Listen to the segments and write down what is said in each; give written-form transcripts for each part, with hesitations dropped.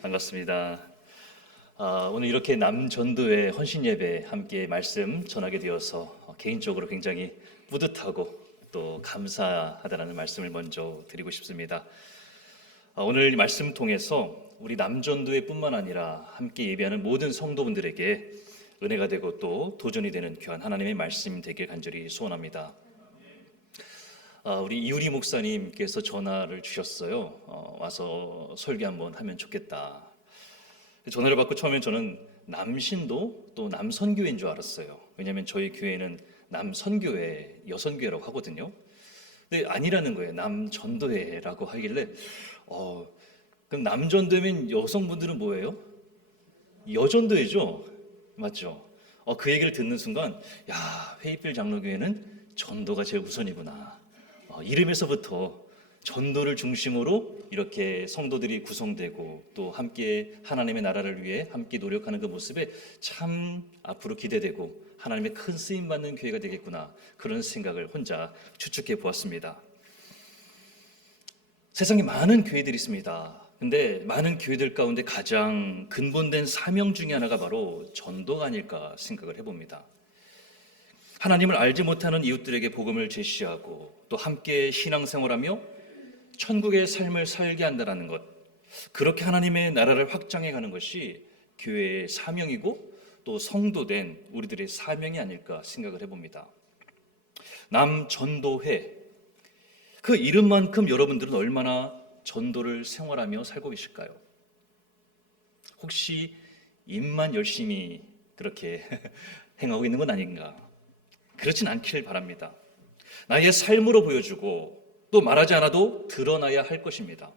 반갑습니다. 오늘 이렇게 남전도의 헌신 예배 함께 말씀 전하게 되어서 개인적으로 굉장히 뿌듯하고 또 감사하다는 말씀을 먼저 드리고 싶습니다. 오늘 말씀 통해서 우리 남전도회 뿐만 아니라 함께 예배하는 모든 성도분들에게 은혜가 되고 또 도전이 되는 귀한 하나님의 말씀이 되길 간절히 소원합니다. 우리 이우리 목사님께서 전화를 주셨어요. 와서 설교 한번 하면 좋겠다. 전화를 받고 처음엔 저는 남신도 또 남선교회인 줄 알았어요. 왜냐하면 저희 교회는 남선교회, 여선교회라고 하거든요. 근데 아니라는 거예요. 남전도회라고 하길래 그럼 남전도회면 여성분들은 뭐예요? 여전도회죠? 맞죠? 그 얘기를 듣는 순간 회의필 장로교회는 전도가 제일 우선이구나. 이름에서부터 전도를 중심으로 이렇게 성도들이 구성되고 또 함께 하나님의 나라를 위해 함께 노력하는 그 모습에 참 앞으로 기대되고 하나님의 큰 쓰임받는 교회가 되겠구나, 그런 생각을 혼자 추측해 보았습니다. 세상에 많은 교회들이 있습니다. 근데 많은 교회들 가운데 가장 근본된 사명 중에 하나가 바로 전도가 아닐까 생각을 해봅니다. 하나님을 알지 못하는 이웃들에게 복음을 제시하고 또 함께 신앙생활하며 천국의 삶을 살게 한다는 것, 그렇게 하나님의 나라를 확장해 가는 것이 교회의 사명이고 또 성도된 우리들의 사명이 아닐까 생각을 해봅니다. 남전도회, 그 이름만큼 여러분들은 얼마나 전도를 생활하며 살고 계실까요? 혹시 입만 열심히 그렇게 행하고 있는 건 아닌가? 그렇진 않길 바랍니다. 나의 삶으로 보여주고 또 말하지 않아도 드러나야 할 것입니다.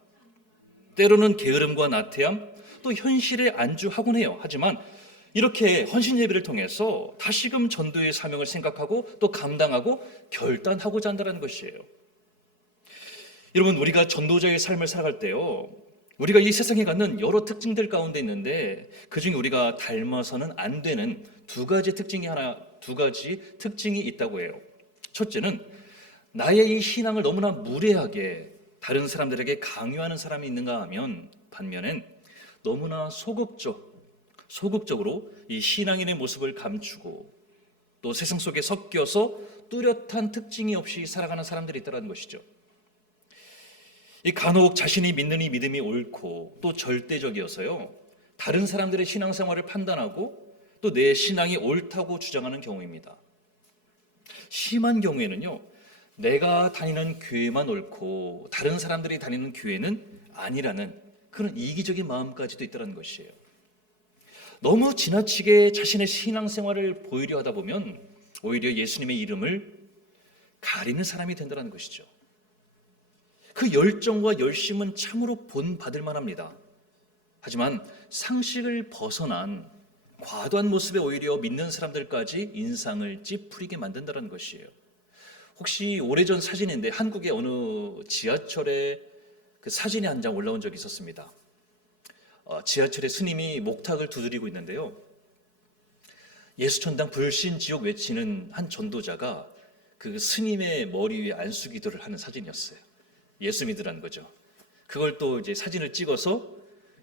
때로는 게으름과 나태함, 또 현실에 안주하곤 해요. 하지만 이렇게 헌신 예배를 통해서 다시금 전도의 사명을 생각하고 또 감당하고 결단하고자 한다는 것이에요. 여러분, 우리가 전도자의 삶을 살아갈 때요, 우리가 이 세상에 갖는 여러 특징들 가운데 있는데 그중에 우리가 닮아서는 안 되는 두 가지 특징이 있다고 해요. 첫째는 나의 이 신앙을 너무나 무례하게 다른 사람들에게 강요하는 사람이 있는가 하면, 반면엔 너무나 소극적으로 이 신앙인의 모습을 감추고 또 세상 속에 섞여서 뚜렷한 특징이 없이 살아가는 사람들이 있다는 것이죠. 이 간혹 자신이 믿는 이 믿음이 옳고 또 절대적이어서요, 다른 사람들의 신앙생활을 판단하고 또 내 신앙이 옳다고 주장하는 경우입니다. 심한 경우에는요, 내가 다니는 교회만 옳고 다른 사람들이 다니는 교회는 아니라는 그런 이기적인 마음까지도 있다는 것이에요. 너무 지나치게 자신의 신앙생활을 보이려 하다 보면 오히려 예수님의 이름을 가리는 사람이 된다는 것이죠. 그 열정과 열심은 참으로 본받을 만합니다. 하지만 상식을 벗어난 과도한 모습에 오히려 믿는 사람들까지 인상을 찌푸리게 만든다는 것이에요. 혹시 오래전 사진인데 한국의 어느 지하철에 그 사진이 한 장 올라온 적이 있었습니다. 지하철에 스님이 목탁을 두드리고 있는데요, 예수천당 불신지옥 외치는 한 전도자가 그 스님의 머리 위에 안수기도를 하는 사진이었어요. 예수 믿으라는 거죠. 그걸 또 이제 사진을 찍어서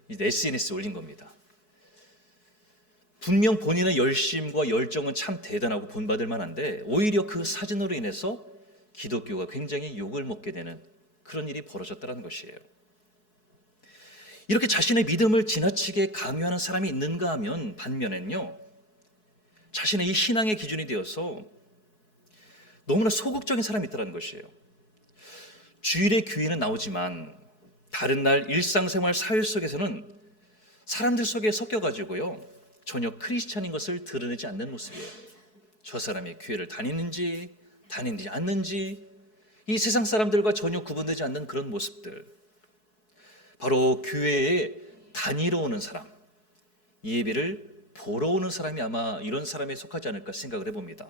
SNS에 올린 겁니다. 분명 본인의 열심과 열정은 참 대단하고 본받을 만한데 오히려 그 사진으로 인해서 기독교가 굉장히 욕을 먹게 되는 그런 일이 벌어졌다는 것이에요. 이렇게 자신의 믿음을 지나치게 강요하는 사람이 있는가 하면, 반면엔요, 자신의 이 신앙의 기준이 되어서 너무나 소극적인 사람이 있다는 것이에요. 주일에 교회는 나오지만 다른 날 일상생활 사회 속에서는 사람들 속에 섞여가지고요, 전혀 크리스찬인 것을 드러내지 않는 모습이에요. 저 사람이 교회를 다니는지 않는지 이 세상 사람들과 전혀 구분되지 않는 그런 모습들, 바로 교회에 다니러 오는 사람, 예배를 보러 오는 사람이 아마 이런 사람에 속하지 않을까 생각을 해봅니다.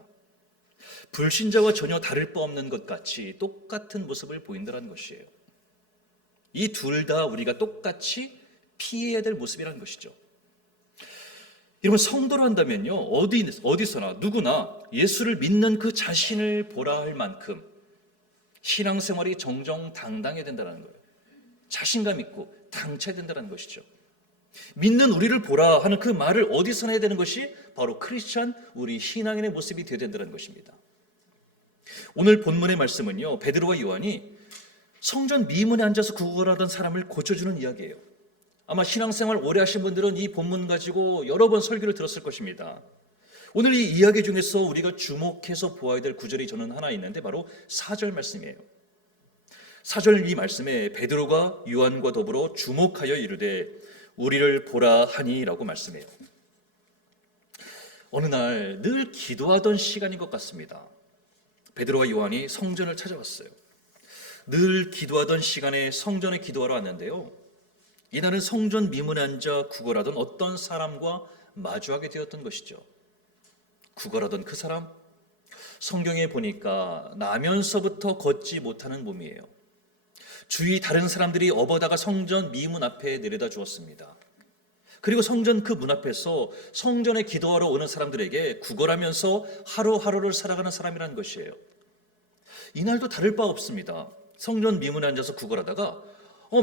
불신자와 전혀 다를 바 없는 것 같이 똑같은 모습을 보인다는 것이에요. 이 둘 다 우리가 똑같이 피해야 될 모습이라는 것이죠. 여러분, 성도로 한다면요, 어디서나 누구나 예수를 믿는 그 자신을 보라 할 만큼 신앙생활이 정정당당해야 된다는 거예요. 자신감 있고 당차야 된다는 것이죠. 믿는 우리를 보라 하는 그 말을 어디서 해야 되는 것이 바로 크리스찬 우리 신앙인의 모습이 되어야 된다는 것입니다. 오늘 본문의 말씀은요, 베드로와 요한이 성전 미문에 앉아서 구걸하던 사람을 고쳐주는 이야기예요. 아마 신앙생활 오래 하신 분들은 이 본문 가지고 여러 번 설교를 들었을 것입니다. 오늘 이 이야기 중에서 우리가 주목해서 보아야 될 구절이 저는 하나 있는데 바로 4절 말씀이에요. 4절 이 말씀에 베드로가 요한과 더불어 주목하여 이르되 우리를 보라 하니라고 말씀해요. 어느 날 늘 기도하던 시간인 것 같습니다. 베드로와 요한이 성전을 찾아왔어요. 늘 기도하던 시간에 성전에 기도하러 왔는데요. 이날은 성전 미문에 앉아 구걸하던 어떤 사람과 마주하게 되었던 것이죠. 구걸하던 그 사람, 성경에 보니까 나면서부터 걷지 못하는 몸이에요. 주위 다른 사람들이 업어다가 성전 미문 앞에 내려다 주었습니다. 그리고 성전 그 문 앞에서 성전에 기도하러 오는 사람들에게 구걸하면서 하루하루를 살아가는 사람이라는 것이에요. 이날도 다를 바 없습니다. 성전 미문에 앉아서 구걸하다가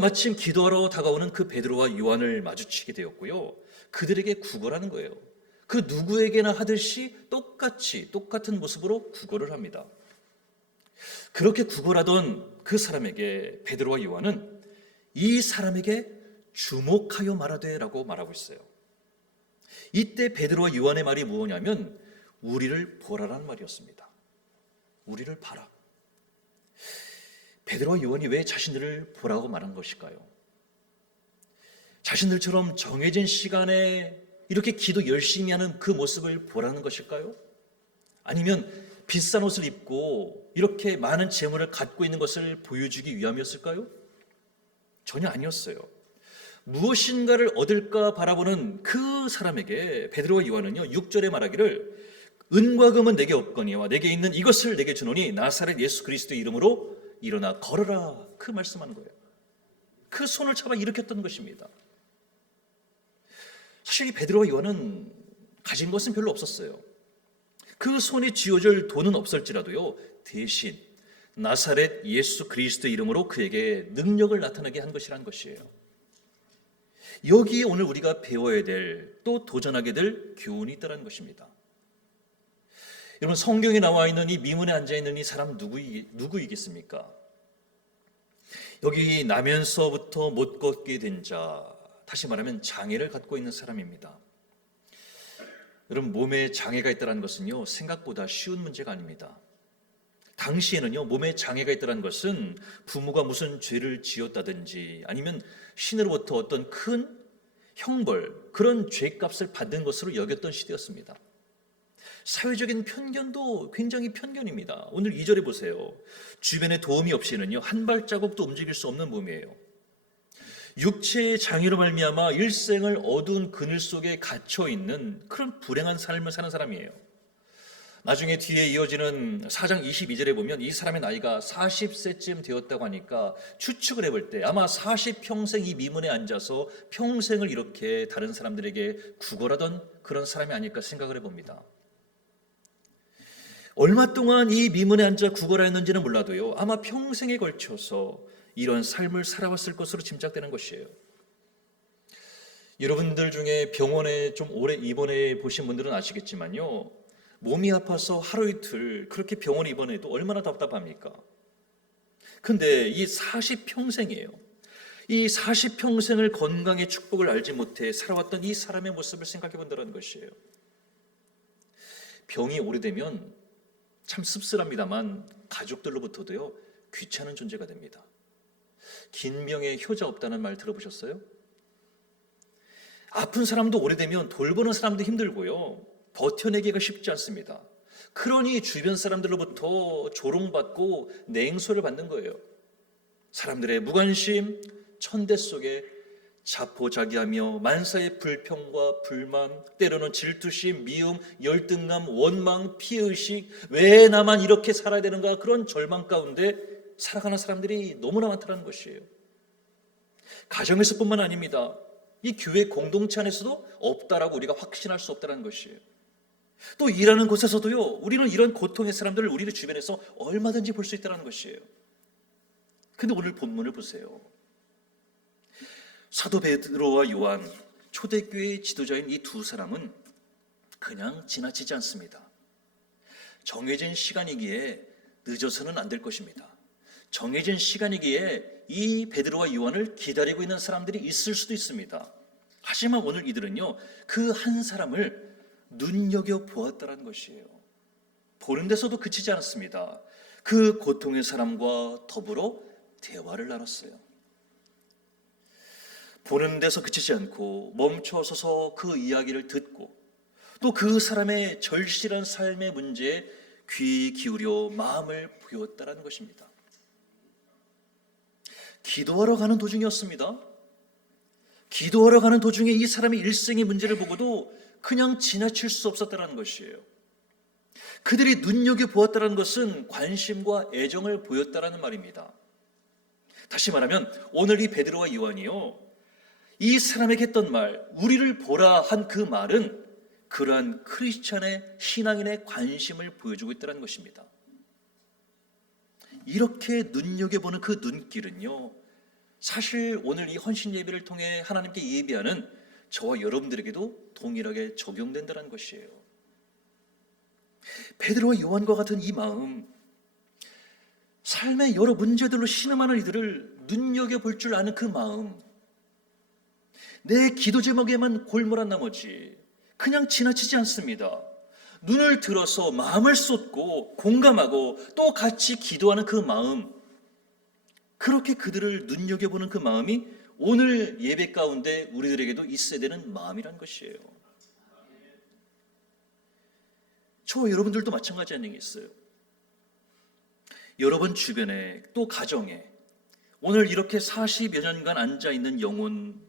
마침 기도하러 다가오는 그 베드로와 요한을 마주치게 되었고요. 그들에게 구걸하는 거예요. 그 누구에게나 하듯이 똑같은 모습으로 구걸을 합니다. 그렇게 구걸하던 그 사람에게 베드로와 요한은 이 사람에게 주목하여 말하되라고 말하고 있어요. 이때 베드로와 요한의 말이 무엇이냐면 우리를 보라라는 말이었습니다. 우리를 봐라. 베드로와 요한이 왜 자신들을 보라고 말한 것일까요? 자신들처럼 정해진 시간에 이렇게 기도 열심히 하는 그 모습을 보라는 것일까요? 아니면 비싼 옷을 입고 이렇게 많은 재물을 갖고 있는 것을 보여주기 위함이었을까요? 전혀 아니었어요. 무엇인가를 얻을까 바라보는 그 사람에게 베드로와 요한은요 6절에 말하기를 은과 금은 내게 없거니와 내게 있는 이것을 내게 주노니 나사렛 예수 그리스도의 이름으로 일어나 걸어라, 그 말씀하는 거예요. 그 손을 잡아 일으켰던 것입니다. 사실 이 베드로와 요한은 가진 것은 별로 없었어요. 그 손에 쥐어줄 돈은 없을지라도요 대신 나사렛 예수 그리스도의 이름으로 그에게 능력을 나타나게 한 것이라는 것이에요. 여기에 오늘 우리가 배워야 될, 또 도전하게 될 교훈이 있다는 것입니다. 여러분, 성경에 나와 있는 이 미문에 앉아있는 이 사람 누구이겠습니까? 여기 나면서부터 못 걷게 된 자, 다시 말하면 장애를 갖고 있는 사람입니다. 여러분, 몸에 장애가 있다는 것은요 생각보다 쉬운 문제가 아닙니다. 당시에는요 몸에 장애가 있다는 것은 부모가 무슨 죄를 지었다든지 아니면 신으로부터 어떤 큰 형벌, 그런 죄값을 받는 것으로 여겼던 시대였습니다. 사회적인 편견도 굉장히 편견입니다. 오늘 2절에 보세요. 주변의 도움이 없이는요 한 발자국도 움직일 수 없는 몸이에요. 육체의 장애로 말미암아 일생을 어두운 그늘 속에 갇혀 있는 그런 불행한 삶을 사는 사람이에요. 나중에 뒤에 이어지는 4장 22절에 보면 이 사람의 나이가 40세쯤 되었다고 하니까 추측을 해볼 때 아마 40평생 이 미문에 앉아서 평생을 이렇게 다른 사람들에게 구걸하던 그런 사람이 아닐까 생각을 해봅니다. 얼마 동안 이 미문에 앉아 구걸하였는지는 몰라도요 아마 평생에 걸쳐서 이런 삶을 살아왔을 것으로 짐작되는 것이에요. 여러분들 중에 병원에 좀 오래 입원해 보신 분들은 아시겠지만요 몸이 아파서 하루 이틀 그렇게 병원에 입원해도 얼마나 답답합니까? 근데 이 40평생이에요. 이 40평생을 건강의 축복을 알지 못해 살아왔던 이 사람의 모습을 생각해 본다는 것이에요. 병이 오래되면 참 씁쓸합니다만 가족들로부터도요 귀찮은 존재가 됩니다. 긴 병에 효자 없다는 말 들어보셨어요? 아픈 사람도 오래되면 돌보는 사람도 힘들고요 버텨내기가 쉽지 않습니다. 그러니 주변 사람들로부터 조롱받고 냉소를 받는 거예요. 사람들의 무관심, 천대 속에 자포자기하며 만사의 불평과 불만, 때로는 질투심, 미움, 열등감, 원망, 피해의식, 왜 나만 이렇게 살아야 되는가, 그런 절망 가운데 살아가는 사람들이 너무나 많다는 것이에요. 가정에서뿐만 아닙니다. 이 교회 공동체 안에서도 없다라고 우리가 확신할 수 없다는 것이에요. 또 일하는 곳에서도요 우리는 이런 고통의 사람들을 우리 주변에서 얼마든지 볼 수 있다는 것이에요. 근데 오늘 본문을 보세요. 사도 베드로와 요한, 초대교회의 지도자인 이 두 사람은 그냥 지나치지 않습니다. 정해진 시간이기에 늦어서는 안 될 것입니다. 정해진 시간이기에 이 베드로와 요한을 기다리고 있는 사람들이 있을 수도 있습니다. 하지만 오늘 이들은요, 그 한 사람을 눈여겨 보았다는 것이에요. 보는 데서도 그치지 않았습니다. 그 고통의 사람과 더불어 대화를 나눴어요. 보는 데서 그치지 않고 멈춰서서 그 이야기를 듣고 또 그 사람의 절실한 삶의 문제에 귀 기울여 마음을 부였다는 것입니다. 기도하러 가는 도중이었습니다. 기도하러 가는 도중에 이 사람의 일생의 문제를 보고도 그냥 지나칠 수 없었다는 것이에요. 그들이 눈여겨보았다는 것은 관심과 애정을 보였다는 말입니다. 다시 말하면 오늘 이 베드로와 요한이요, 이 사람에게 했던 말, 우리를 보라 한 그 말은 그러한 크리스찬의 신앙인의 관심을 보여주고 있다는 것입니다. 이렇게 눈여겨보는 그 눈길은요, 사실 오늘 이 헌신 예배를 통해 하나님께 예배하는 저와 여러분들에게도 동일하게 적용된다는 것이에요. 베드로와 요한과 같은 이 마음, 삶의 여러 문제들로 신음하는 이들을 눈여겨볼 줄 아는 그 마음, 내 기도 제목에만 골몰한 나머지 그냥 지나치지 않습니다. 눈을 들어서 마음을 쏟고 공감하고 또 같이 기도하는 그 마음, 그렇게 그들을 눈여겨보는 그 마음이 오늘 예배 가운데 우리들에게도 있어야 되는 마음이란 것이에요. 저와 여러분들도 마찬가지한 일이 있어요. 여러분 주변에 또 가정에 오늘 이렇게 40여 년간 앉아있는 영혼,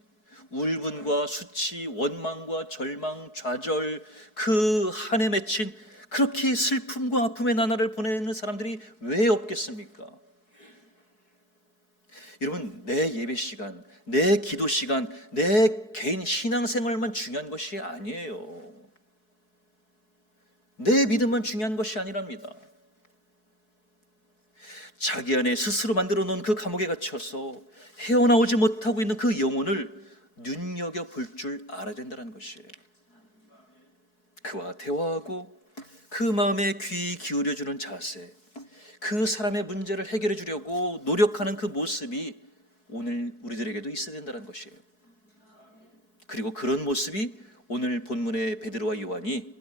울분과 수치, 원망과 절망, 좌절, 그 한 해 맺힌 그렇게 슬픔과 아픔의 나날을 보내는 사람들이 왜 없겠습니까? 여러분, 내 예배 시간, 내 기도 시간, 내 개인 신앙생활만 중요한 것이 아니에요. 내 믿음만 중요한 것이 아니랍니다. 자기 안에 스스로 만들어 놓은 그 감옥에 갇혀서 헤어나오지 못하고 있는 그 영혼을 눈여겨볼 줄 알아야 된다는 것이에요. 그와 대화하고 그 마음에 귀 기울여주는 자세, 그 사람의 문제를 해결해 주려고 노력하는 그 모습이 오늘 우리들에게도 있어야 된다는 것이에요. 그리고 그런 모습이 오늘 본문의 베드로와 요한이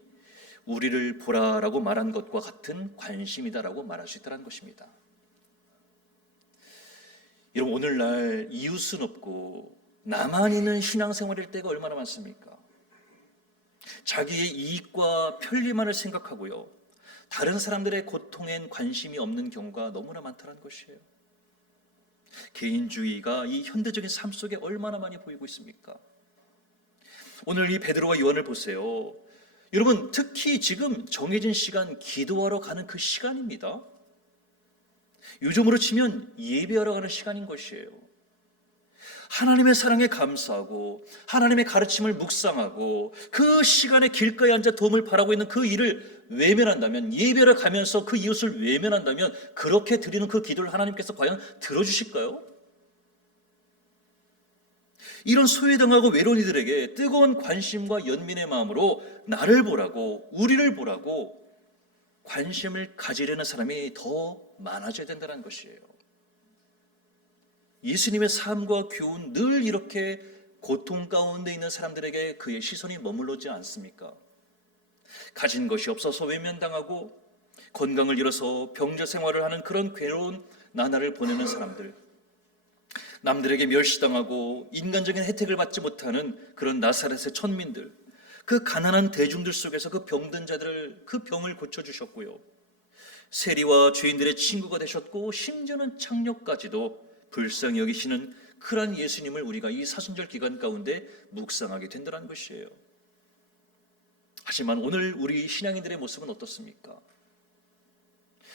우리를 보라라고 말한 것과 같은 관심이다라고 말할 수 있다는 것입니다. 여러분, 오늘날 이웃은 없고 나만 있는 신앙생활일 때가 얼마나 많습니까? 자기의 이익과 편리만을 생각하고요, 다른 사람들의 고통엔 관심이 없는 경우가 너무나 많다는 것이에요. 개인주의가 이 현대적인 삶 속에 얼마나 많이 보이고 있습니까? 오늘 이 베드로와 요한을 보세요. 여러분, 특히 지금 정해진 시간, 기도하러 가는 그 시간입니다. 요즘으로 치면 예배하러 가는 시간인 것이에요. 하나님의 사랑에 감사하고 하나님의 가르침을 묵상하고 그 시간에 길가에 앉아 도움을 바라고 있는 그 일을 외면한다면, 예배를 가면서 그 이웃을 외면한다면 그렇게 드리는 그 기도를 하나님께서 과연 들어주실까요? 이런 소외당하고 외로운 이들에게 뜨거운 관심과 연민의 마음으로 나를 보라고, 우리를 보라고 관심을 가지려는 사람이 더 많아져야 된다는 것이에요. 예수님의 삶과 교훈, 늘 이렇게 고통 가운데 있는 사람들에게 그의 시선이 머물러지 않습니까? 가진 것이 없어서 외면당하고 건강을 잃어서 병자 생활을 하는 그런 괴로운 나날을 보내는 사람들, 남들에게 멸시당하고 인간적인 혜택을 받지 못하는 그런 나사렛의 천민들, 그 가난한 대중들 속에서 그 병든 자들을, 그 병을 고쳐주셨고요, 세리와 죄인들의 친구가 되셨고 심지어는 창녀까지도 불쌍히 여기시는 그러한 예수님을 우리가 이 사순절 기간 가운데 묵상하게 된다는 것이에요. 하지만 오늘 우리 신앙인들의 모습은 어떻습니까?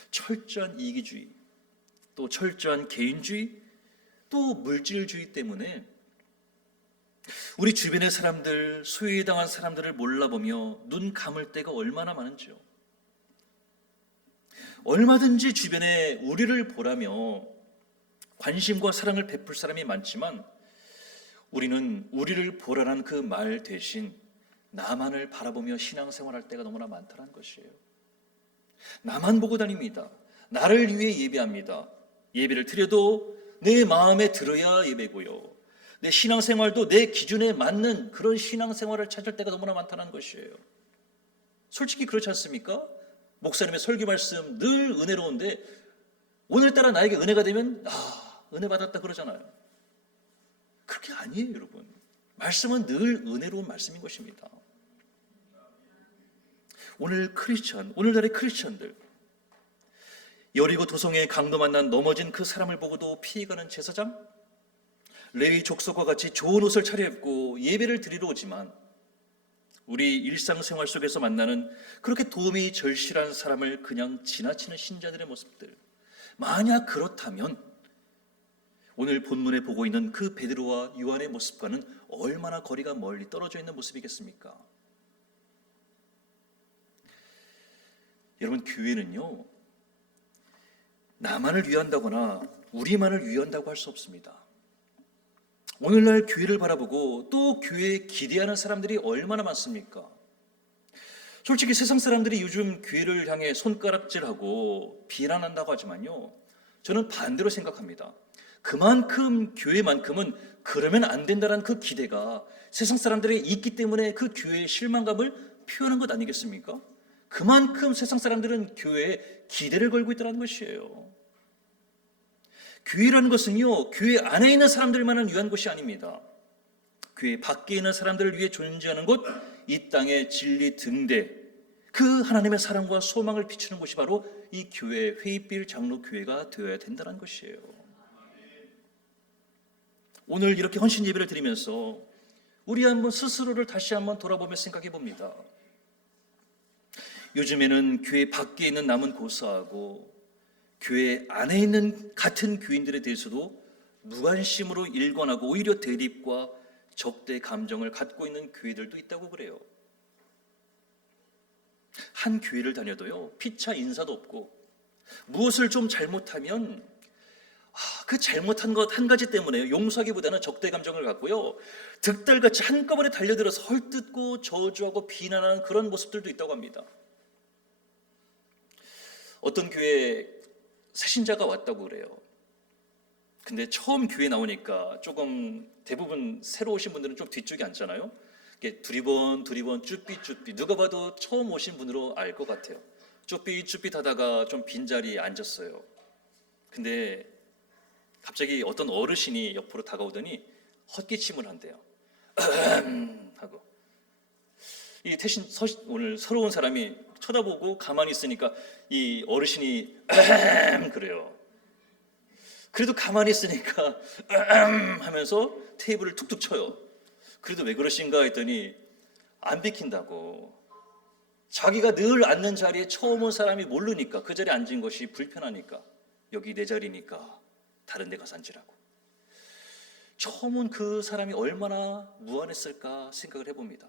철저한 이기주의, 또 철저한 개인주의, 또 물질주의 때문에 우리 주변의 사람들, 소외당한 사람들을 몰라보며 눈 감을 때가 얼마나 많은지요. 얼마든지 주변에 우리를 보라며 관심과 사랑을 베풀 사람이 많지만 우리는 우리를 보라는 그 말 대신 나만을 바라보며 신앙생활할 때가 너무나 많다는 것이에요. 나만 보고 다닙니다. 나를 위해 예배합니다. 예배를 드려도 내 마음에 들어야 예배고요. 내 신앙생활도 내 기준에 맞는 그런 신앙생활을 찾을 때가 너무나 많다는 것이에요. 솔직히 그렇지 않습니까? 목사님의 설교 말씀 늘 은혜로운데 오늘따라 나에게 은혜가 되면 은혜 받았다 그러잖아요. 그렇게 아니에요, 여러분. 말씀은 늘 은혜로운 말씀인 것입니다. 오늘날의 크리스천들, 여리고 도성의 강도 만난 넘어진 그 사람을 보고도 피해가는 제사장, 레위 족속과 같이 좋은 옷을 차려입고 예배를 드리러 오지만 우리 일상생활 속에서 만나는 그렇게 도움이 절실한 사람을 그냥 지나치는 신자들의 모습들, 만약 그렇다면 오늘 본문에 보고 있는 그 베드로와 요한의 모습과는 얼마나 거리가 멀리 떨어져 있는 모습이겠습니까? 여러분, 교회는요, 나만을 위한다거나 우리만을 위한다고 할 수 없습니다. 오늘날 교회를 바라보고 또 교회에 기대하는 사람들이 얼마나 많습니까? 솔직히 세상 사람들이 요즘 교회를 향해 손가락질하고 비난한다고 하지만요, 저는 반대로 생각합니다. 그만큼 교회만큼은 그러면 안 된다는 그 기대가 세상 사람들에 있기 때문에 그 교회의 실망감을 표현한 것 아니겠습니까? 그만큼 세상 사람들은 교회에 기대를 걸고 있다는 것이에요. 교회라는 것은요, 교회 안에 있는 사람들만을 위한 것이 아닙니다. 교회 밖에 있는 사람들을 위해 존재하는 곳, 이 땅의 진리 등대, 그 하나님의 사랑과 소망을 비추는 곳이 바로 이 교회, 회의빌 장로교회가 되어야 된다는 것이에요. 오늘 이렇게 헌신 예배를 드리면서 우리 한번 스스로를 다시 한번 돌아보며 생각해 봅니다. 요즘에는 교회 밖에 있는 남은 고사하고 교회 안에 있는 같은 교인들에 대해서도 무관심으로 일관하고 오히려 대립과 적대 감정을 갖고 있는 교회들도 있다고 그래요. 한 교회를 다녀도요, 피차 인사도 없고 무엇을 좀 잘못하면 그 잘못한 것 한 가지 때문에 용서하기보다는 적대 감정을 갖고요, 득달같이 한꺼번에 달려들어서 헐뜯고 저주하고 비난하는 그런 모습들도 있다고 합니다. 어떤 교회에 새신자가 왔다고 그래요. 근데 처음 교회 나오니까 조금 대부분 새로 오신 분들은 좀 뒤쪽에 앉잖아요. 이게 두리번 쭈삐쭈삐, 누가 봐도 처음 오신 분으로 알 것 같아요. 쭈삐쭈삐 하다가 좀 빈자리에 앉았어요. 근데 갑자기 어떤 어르신이 옆으로 다가오더니 헛기침을 한대요. 하고 이 대신 오늘 서러운 사람이 쳐다보고 가만히 있으니까 이 어르신이 그래요. 그래도 가만히 있으니까 하면서 테이블을 툭툭 쳐요. 그래도 왜 그러신가 했더니 안 비킨다고. 자기가 늘 앉는 자리에 처음 온 사람이 모르니까, 그 자리에 앉은 것이 불편하니까, 여기 내 자리니까 다른 데 가서 앉으라고. 처음 온 그 사람이 얼마나 무안했을까 생각을 해봅니다.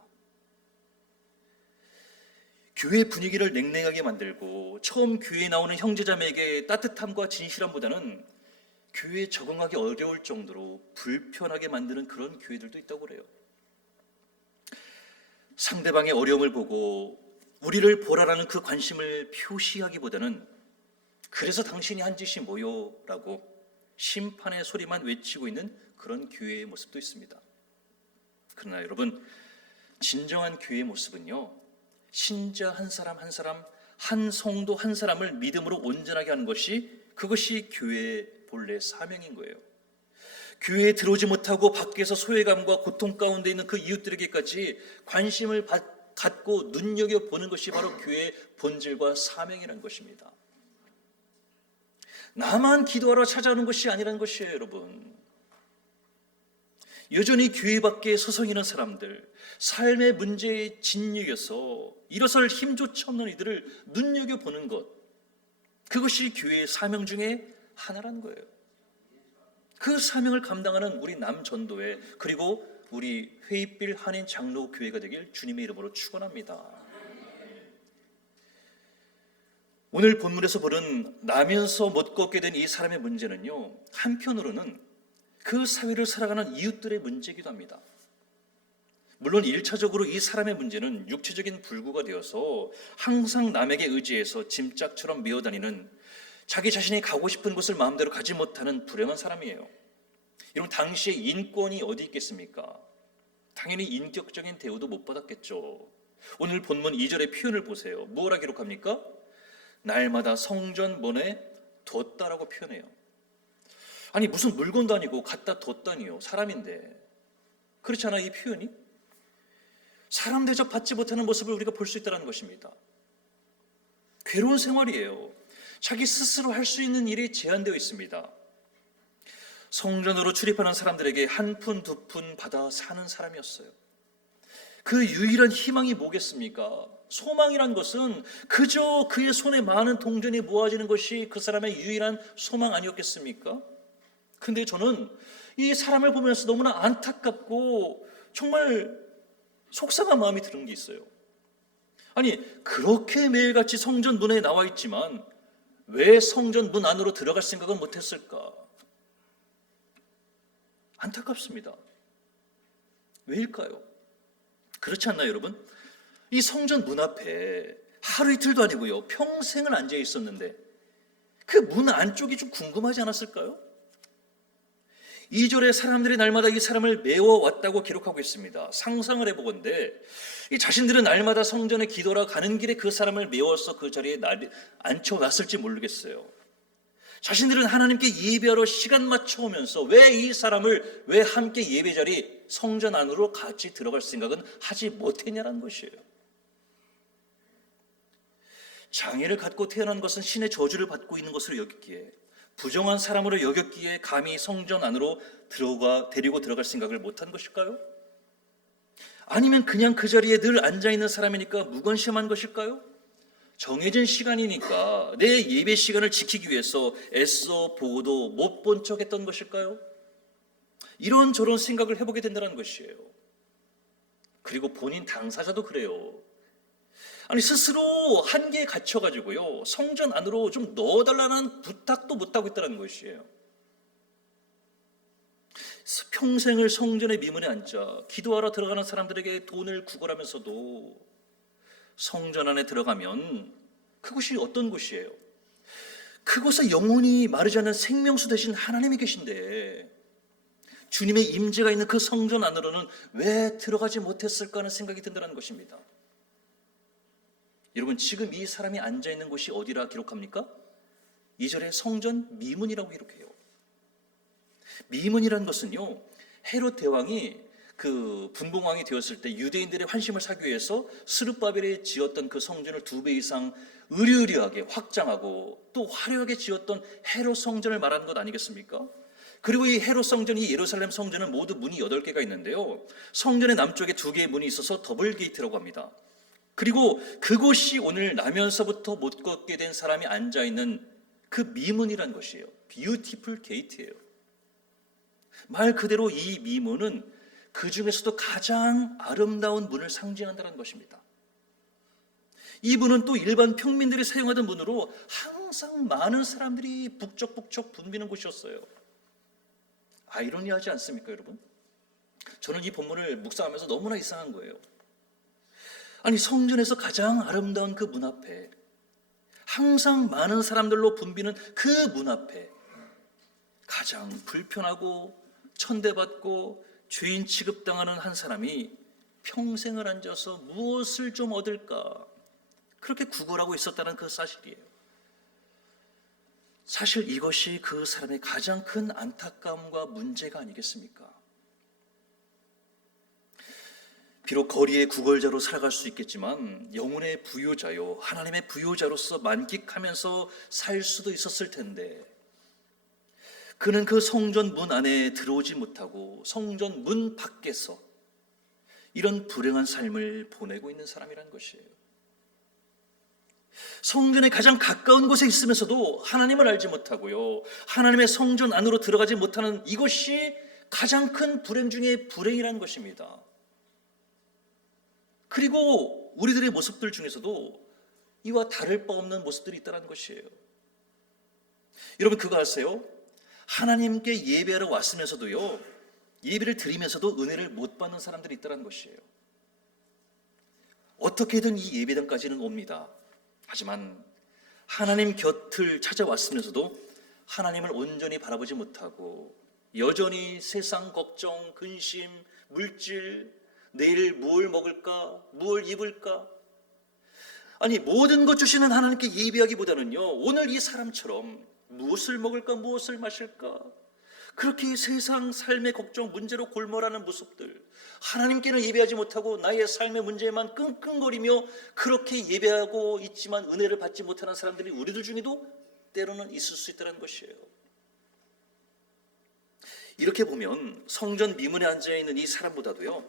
교회 분위기를 냉랭하게 만들고 처음 교회에 나오는 형제자매에게 따뜻함과 진실함보다는 교회에 적응하기 어려울 정도로 불편하게 만드는 그런 교회들도 있다고 그래요. 상대방의 어려움을 보고 우리를 보라라는 그 관심을 표시하기보다는 그래서 당신이 한 짓이 뭐요? 라고 심판의 소리만 외치고 있는 그런 교회의 모습도 있습니다. 그러나 여러분, 진정한 교회의 모습은요, 신자 한 사람 한 사람, 한 성도 한 사람을 믿음으로 온전하게 하는 것이, 그것이 교회의 본래 사명인 거예요. 교회에 들어오지 못하고 밖에서 소외감과 고통 가운데 있는 그 이웃들에게까지 관심을 갖고 눈여겨보는 것이 바로 교회의 본질과 사명이라는 것입니다. 나만 기도하러 찾아오는 것이 아니라는 것이에요, 여러분. 여전히 교회 밖에 서성이는 사람들, 삶의 문제에 짓눌려서 일어설 힘조차 없는 이들을 눈여겨보는 것, 그것이 교회의 사명 중에 하나라는 거예요. 그 사명을 감당하는 우리 남전도회, 그리고 우리 회의빌 한인 장로교회가 되길 주님의 이름으로 축원합니다. 오늘 본문에서 보는 나면서 못 걷게 된 이 사람의 문제는요, 한편으로는 그 사회를 살아가는 이웃들의 문제이기도 합니다. 물론 1차적으로 이 사람의 문제는 육체적인 불구가 되어서 항상 남에게 의지해서 짐짝처럼 메어다니는, 자기 자신이 가고 싶은 곳을 마음대로 가지 못하는 불행한 사람이에요. 여러분, 당시에 인권이 어디 있겠습니까? 당연히 인격적인 대우도 못 받았겠죠. 오늘 본문 2절의 표현을 보세요. 뭐라 기록합니까? 날마다 성전 문에 뒀다라고 표현해요. 아니, 무슨 물건도 아니고 갖다 뒀다니요. 사람인데. 그렇지 않아, 이 표현이? 사람 대접 받지 못하는 모습을 우리가 볼 수 있다는 것입니다. 괴로운 생활이에요. 자기 스스로 할 수 있는 일이 제한되어 있습니다. 성전으로 출입하는 사람들에게 한 푼, 두 푼 받아 사는 사람이었어요. 그 유일한 희망이 뭐겠습니까? 소망이란 것은 그저 그의 손에 많은 동전이 모아지는 것이 그 사람의 유일한 소망 아니었겠습니까? 근데 저는 이 사람을 보면서 너무나 안타깝고 정말 속상한 마음이 드는 게 있어요. 아니, 그렇게 매일같이 성전 문에 나와 있지만 왜 성전 문 안으로 들어갈 생각은 못했을까? 안타깝습니다. 왜일까요? 그렇지 않나요, 여러분? 이 성전 문 앞에 하루 이틀도 아니고요, 평생을 앉아 있었는데 그 문 안쪽이 좀 궁금하지 않았을까요? 2절에 사람들이 날마다 이 사람을 메워왔다고 기록하고 있습니다. 상상을 해보건대 이 자신들은 날마다 성전에 기도하러 가는 길에 그 사람을 메워서 그 자리에 앉혀놨을지 모르겠어요. 자신들은 하나님께 예배하러 시간 맞춰오면서 왜 이 사람을 왜 함께 예배 자리 성전 안으로 같이 들어갈 생각은 하지 못했냐는 것이에요. 장애를 갖고 태어난 것은 신의 저주를 받고 있는 것으로 여겼기에, 부정한 사람으로 여겼기에 감히 성전 안으로 데리고 들어갈 생각을 못한 것일까요? 아니면 그냥 그 자리에 늘 앉아있는 사람이니까 무관심한 것일까요? 정해진 시간이니까 내 예배 시간을 지키기 위해서 애써 보고도 못 본 척 했던 것일까요? 이런저런 생각을 해보게 된다는 것이에요. 그리고 본인 당사자도 그래요. 아니, 스스로 한계에 갇혀가지고요, 성전 안으로 좀 넣어달라는 부탁도 못하고 있다는 것이에요. 평생을 성전의 미문에 앉아 기도하러 들어가는 사람들에게 돈을 구걸하면서도 성전 안에 들어가면 그곳이 어떤 곳이에요? 그곳에 영원히 마르지 않는 생명수 되신 하나님이 계신데 주님의 임재가 있는 그 성전 안으로는 왜 들어가지 못했을까 하는 생각이 든다는 것입니다. 여러분, 지금 이 사람이 앉아있는 곳이 어디라 기록합니까? 2절에 성전 미문이라고 기록해요. 미문이라는 것은요, 헤롯 대왕이 그 분봉왕이 되었을 때 유대인들의 환심을 사기 위해서 스룹바벨이 지었던 그 성전을 2배 이상 으리으리하게 확장하고 또 화려하게 지었던 헤롯 성전을 말하는 것 아니겠습니까? 그리고 이 헤롯 성전이, 예루살렘 성전은 모두 문이 8개가 있는데요, 성전의 남쪽에 2개의 문이 있어서 더블 게이트라고 합니다. 그리고 그곳이 오늘 나면서부터 못 걷게 된 사람이 앉아있는 그 미문이란 것이에요. 뷰티풀 게이트예요. 말 그대로 이 미문은 그 중에서도 가장 아름다운 문을 상징한다는 것입니다. 이 문은 또 일반 평민들이 사용하던 문으로 항상 많은 사람들이 북적북적 붐비는 곳이었어요. 아이러니하지 않습니까, 여러분? 저는 이 본문을 묵상하면서 너무나 이상한 거예요. 아니, 성전에서 가장 아름다운 그 문 앞에, 항상 많은 사람들로 붐비는 그 문 앞에 가장 불편하고 천대받고 죄인 취급당하는 한 사람이 평생을 앉아서 무엇을 좀 얻을까, 그렇게 구걸하고 있었다는 그 사실이에요. 사실 이것이 그 사람의 가장 큰 안타까움과 문제가 아니겠습니까? 비록 거리의 구걸자로 살아갈 수 있겠지만 영혼의 부요자요, 하나님의 부요자로서 만끽하면서 살 수도 있었을 텐데, 그는 그 성전 문 안에 들어오지 못하고 성전 문 밖에서 이런 불행한 삶을 보내고 있는 사람이라는 것이에요. 성전에 가장 가까운 곳에 있으면서도 하나님을 알지 못하고요, 하나님의 성전 안으로 들어가지 못하는 이것이 가장 큰 불행 중에 불행이라는 것입니다. 그리고 우리들의 모습들 중에서도 이와 다를 바 없는 모습들이 있다는 것이에요. 여러분, 그거 아세요? 하나님께 예배하러 왔으면서도요, 예배를 드리면서도 은혜를 못 받는 사람들이 있다는 것이에요. 어떻게든 이 예배당까지는 옵니다. 하지만 하나님 곁을 찾아왔으면서도 하나님을 온전히 바라보지 못하고 여전히 세상 걱정, 근심, 물질, 내일 무엇을 먹을까, 무엇을 입을까, 아니 모든 것 주시는 하나님께 예배하기보다는요, 오늘 이 사람처럼 무엇을 먹을까, 무엇을 마실까, 그렇게 세상 삶의 걱정, 문제로 골몰하는 모습들, 하나님께는 예배하지 못하고 나의 삶의 문제에만 끙끙거리며 그렇게 예배하고 있지만 은혜를 받지 못하는 사람들이 우리들 중에도 때로는 있을 수 있다는 것이에요. 이렇게 보면 성전 미문에 앉아있는 이 사람보다도요,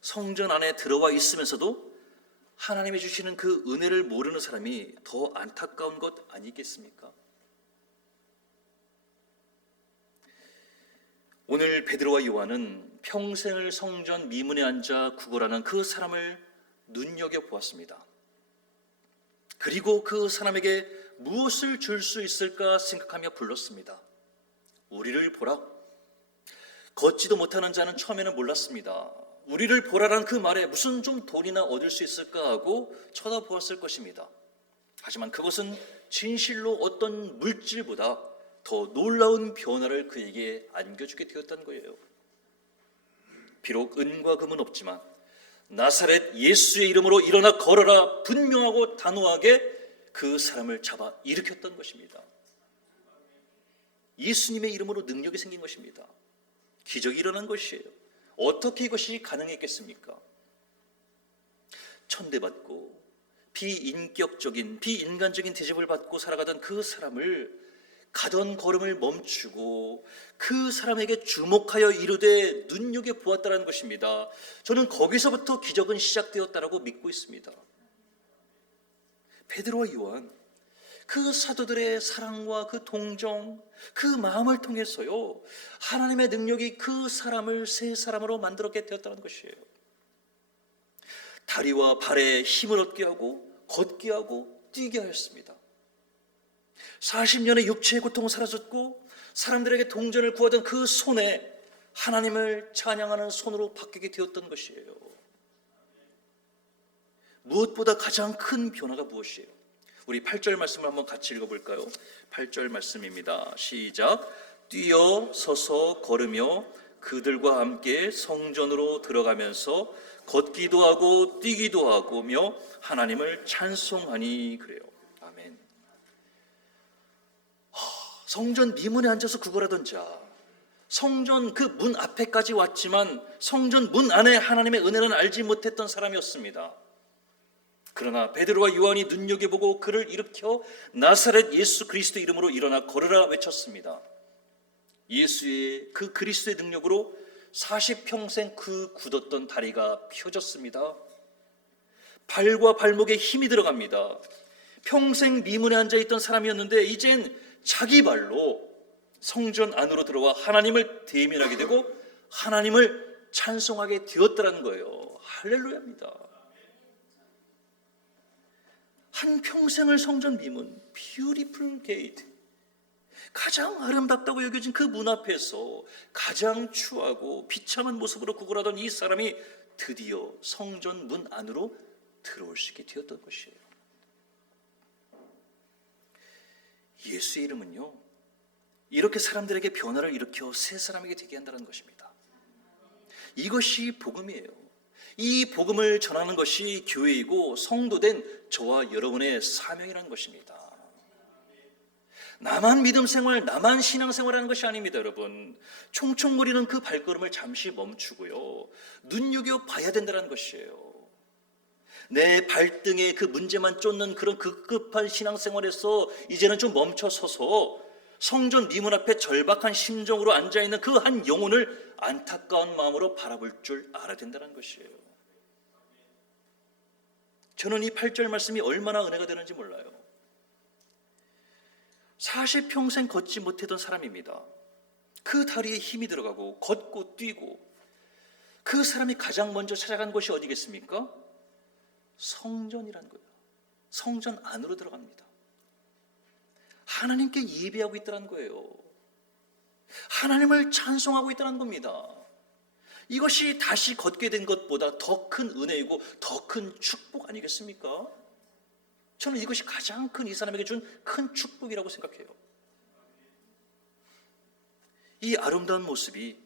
성전 안에 들어와 있으면서도 하나님이 주시는 그 은혜를 모르는 사람이 더 안타까운 것 아니겠습니까? 오늘 베드로와 요한은 평생을 성전 미문에 앉아 구걸하는 그 사람을 눈여겨보았습니다. 그리고 그 사람에게 무엇을 줄 수 있을까 생각하며 불렀습니다. 우리를 보라. 걷지도 못하는 자는 처음에는 몰랐습니다. 우리를 보라란 그 말에 무슨 좀 돈이나 얻을 수 있을까 하고 쳐다보았을 것입니다. 하지만 그것은 진실로 어떤 물질보다 더 놀라운 변화를 그에게 안겨주게 되었다는 거예요. 비록 은과 금은 없지만 나사렛 예수의 이름으로 일어나 걸어라 분명하고 단호하게 그 사람을 잡아 일으켰던 것입니다. 예수님의 이름으로 능력이 생긴 것입니다. 기적이 일어난 것이에요. 어떻게 이것이 가능했겠습니까? 천대받고 비인격적인 비인간적인 대접을 받고 살아가던 그 사람을 가던 걸음을 멈추고 그 사람에게 주목하여 이르되 눈여겨보았다는 것입니다. 저는 거기서부터 기적은 시작되었다라고 믿고 있습니다. 베드로와 요한, 그 사도들의 사랑과 그 동정, 그 마음을 통해서요, 하나님의 능력이 그 사람을 새 사람으로 만들었게 되었다는 것이에요. 다리와 발에 힘을 얻게 하고 걷게 하고 뛰게 하였습니다. 40년의 육체의 고통을 사라졌고 사람들에게 동전을 구하던 그 손에 하나님을 찬양하는 손으로 바뀌게 되었던 것이에요. 무엇보다 가장 큰 변화가 무엇이에요? 우리 8절 말씀을 한번 같이 읽어볼까요? 8절 말씀입니다. 시작. 뛰어 서서 걸으며 그들과 함께 성전으로 들어가면서 걷기도 하고 뛰기도 하고며 하나님을 찬송하니 그래요. 아멘. 성전 미문에 앉아서 구걸하던 자, 성전 그 문 앞에까지 왔지만 성전 문 안에 하나님의 은혜는 알지 못했던 사람이었습니다. 그러나 베드로와 요한이 눈여겨보고 그를 일으켜 나사렛 예수 그리스도 이름으로 일어나 걸으라 외쳤습니다. 예수의 그 그리스도의 능력으로 40평생 그 굳었던 다리가 펴졌습니다. 발과 발목에 힘이 들어갑니다. 평생 미문에 앉아있던 사람이었는데 이젠 자기 발로 성전 안으로 들어와 하나님을 대면하게 되고 하나님을 찬송하게 되었다는 거예요. 할렐루야입니다. 한평생을 성전 미문, 뷰티풀 게이트, 가장 아름답다고 여겨진 그 문 앞에서 가장 추하고 비참한 모습으로 구걸하던 이 사람이 드디어 성전 문 안으로 들어올 수 있게 되었던 것이에요. 예수의 이름은요, 이렇게 사람들에게 변화를 일으켜 새 사람에게 되게 한다는 것입니다. 이것이 복음이에요. 이 복음을 전하는 것이 교회이고 성도된 저와 여러분의 사명이라는 것입니다. 나만 믿음 생활, 나만 신앙 생활하는 것이 아닙니다, 여러분. 총총거리는 그 발걸음을 잠시 멈추고요, 눈여겨봐야 된다는 것이에요. 내 발등에 그 문제만 쫓는 그런 급급한 신앙생활에서 이제는 좀 멈춰서서 성전 미문 앞에 절박한 심정으로 앉아있는 그 한 영혼을 안타까운 마음으로 바라볼 줄 알아야 된다는 것이에요. 저는 이 8절 말씀이 얼마나 은혜가 되는지 몰라요. 40평생 걷지 못했던 사람입니다. 그 다리에 힘이 들어가고 걷고 뛰고 그 사람이 가장 먼저 찾아간 곳이 어디겠습니까? 성전이라는 거예요. 성전 안으로 들어갑니다. 하나님께 예배하고 있다는 거예요. 하나님을 찬송하고 있다는 겁니다. 이것이 다시 걷게 된 것보다 더 큰 은혜이고 더 큰 축복 아니겠습니까? 저는 이것이 가장 큰 이 사람에게 준 큰 축복이라고 생각해요. 이 아름다운 모습이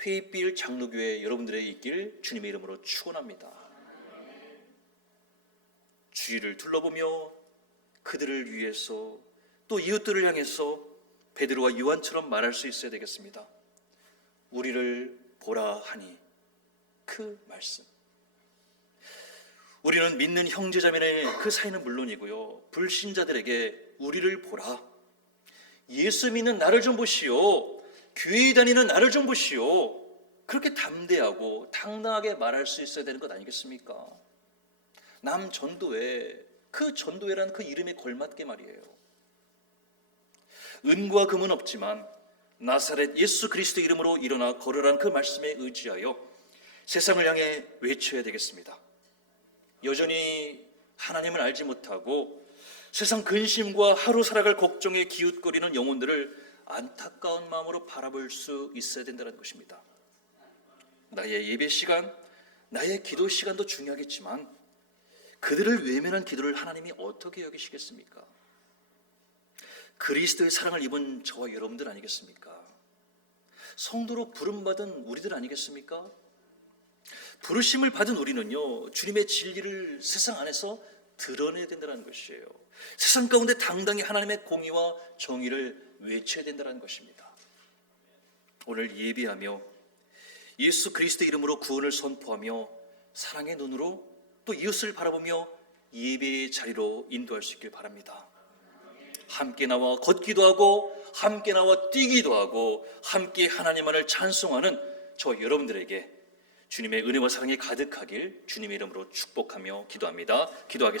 회의빌 장로교회 여러분들에게 있길 주님의 이름으로 축원합니다. 주위를 둘러보며 그들을 위해서 또 이웃들을 향해서 베드로와 요한처럼 말할 수 있어야 되겠습니다. 우리를 보라 하니 그 말씀. 우리는 믿는 형제자매의 그 사이는 물론이고요, 불신자들에게 우리를 보라, 예수 믿는 나를 좀 보시오, 교회 다니는 나를 좀 보시오, 그렇게 담대하고 당당하게 말할 수 있어야 되는 것 아니겠습니까? 남전도회, 그 전도회란 그 이름에 걸맞게 말이에요. 은과 금은 없지만 나사렛 예수 그리스도 이름으로 일어나 걸으라는 그 말씀에 의지하여 세상을 향해 외쳐야 되겠습니다. 여전히 하나님을 알지 못하고 세상 근심과 하루 살아갈 걱정에 기웃거리는 영혼들을 안타까운 마음으로 바라볼 수 있어야 된다는 것입니다. 나의 예배 시간, 나의 기도 시간도 중요하겠지만 그들을 외면한 기도를 하나님이 어떻게 여기시겠습니까? 그리스도의 사랑을 입은 저와 여러분들 아니겠습니까? 성도로 부름받은 우리들 아니겠습니까? 부르심을 받은 우리는요, 주님의 진리를 세상 안에서 드러내야 된다는 것이에요. 세상 가운데 당당히 하나님의 공의와 정의를 외쳐야 된다는 것입니다. 오늘 예배하며 예수 그리스도 이름으로 구원을 선포하며 사랑의 눈으로 또 이웃을 바라보며 예배의 자리로 인도할 수 있길 바랍니다. 함께 나와 걷기도 하고 함께 나와 뛰기도 하고 함께 하나님만을 찬송하는 저 여러분들에게 주님의 은혜와 사랑이 가득하길 주님의 이름으로 축복하며 기도합니다. 기도하겠습니다.